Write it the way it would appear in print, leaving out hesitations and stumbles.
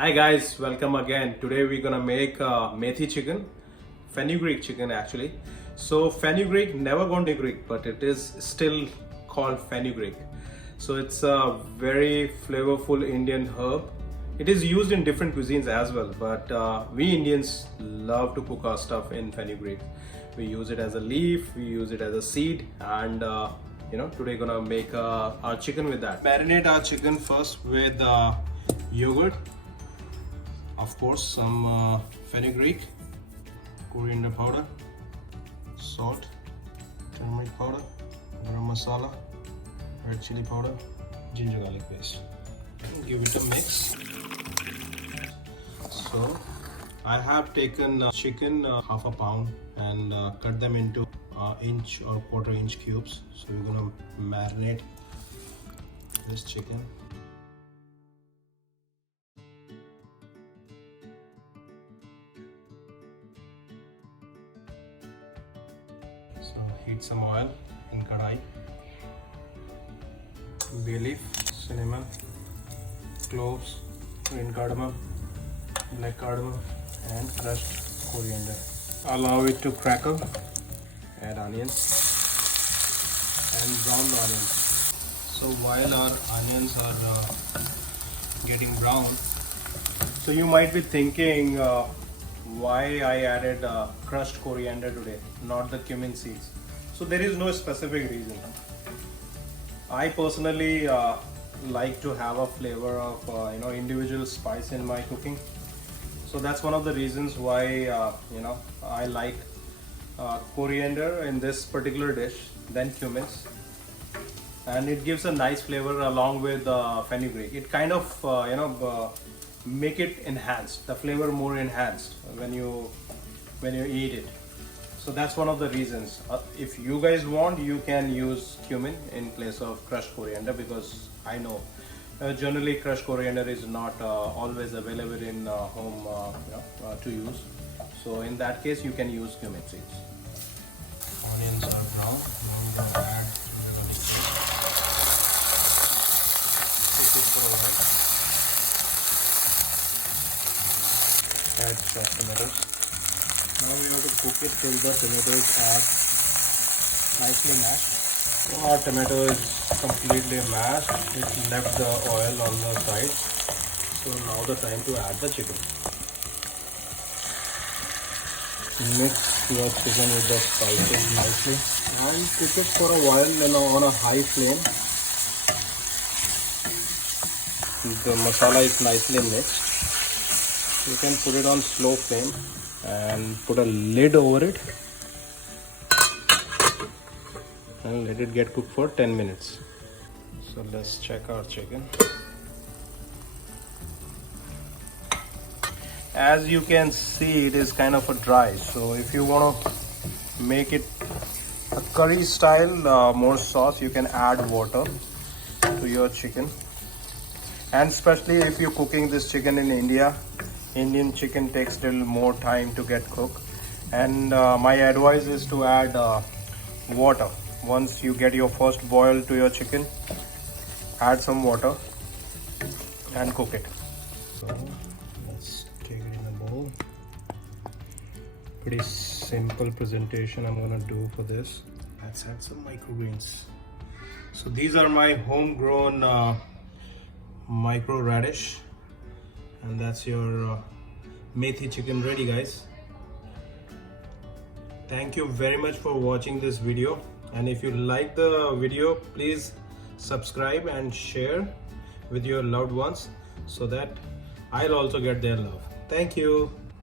Hi guys, welcome again. Today we're gonna make methi chicken, fenugreek chicken actually. So fenugreek, never gone to Greek, but it is still called fenugreek. So it's a very flavorful Indian herb. It is used in different cuisines as well, but we Indians love to cook our stuff in fenugreek. We use it as a leaf, we use it as a seed, and today gonna make our chicken with that. Marinate our chicken first with yogurt. Of course, some fenugreek, coriander powder, salt, turmeric powder, garam masala, red chili powder, ginger garlic paste. Give it a mix. So I have taken chicken, half a pound, and cut them into inch or quarter-inch cubes. So we're gonna marinate this chicken. So heat some oil in kadai, bay leaf, cinnamon, cloves, green cardamom, black cardamom, and crushed coriander. Allow it to crackle. Add onions and brown the onions. So while our onions are getting brown, so you might be thinking why I added crushed coriander today, not the cumin seeds. So there is no specific reason. I personally like to have a flavor of individual spice in my cooking. So that's one of the reasons why I like coriander in this particular dish than cumins, and it gives a nice flavor along with fenugreek. It kind of make it enhanced, the flavor more enhanced when you eat it. So that's one of the reasons. If you guys want, you can use cumin in place of crushed coriander, because I know generally crushed coriander is not always available in home to use. So in that case, you can use cumin seeds. Onions are brown. Now I'm going to add add chopped tomatoes. Now we have to cook it till the tomatoes are nicely mashed. So our tomato is completely mashed. It left the oil on the side. So now the time to add the chicken. Mix your chicken with the spices nicely and cook it for a while on a high flame. The masala is nicely mixed. You can put it on slow flame and put a lid over it and let it get cooked for 10 minutes. So let's check our chicken. As you can see, it is kind of a dry. So if you want to make it a curry style, more sauce, you can add water to your chicken. And especially if you're cooking this chicken in India, Indian chicken takes a little more time to get cooked. And my advice is to add water. Once you get your first boil to your chicken, add some water and cook it. So let's take it in a bowl. Pretty simple presentation I'm gonna do for this. Let's add some microgreens. So these are my homegrown micro radish, and that's your methi chicken ready, guys. Thank you very much for watching this video, and if you like the video, please subscribe and share with your loved ones so that I'll also get their love. Thank you.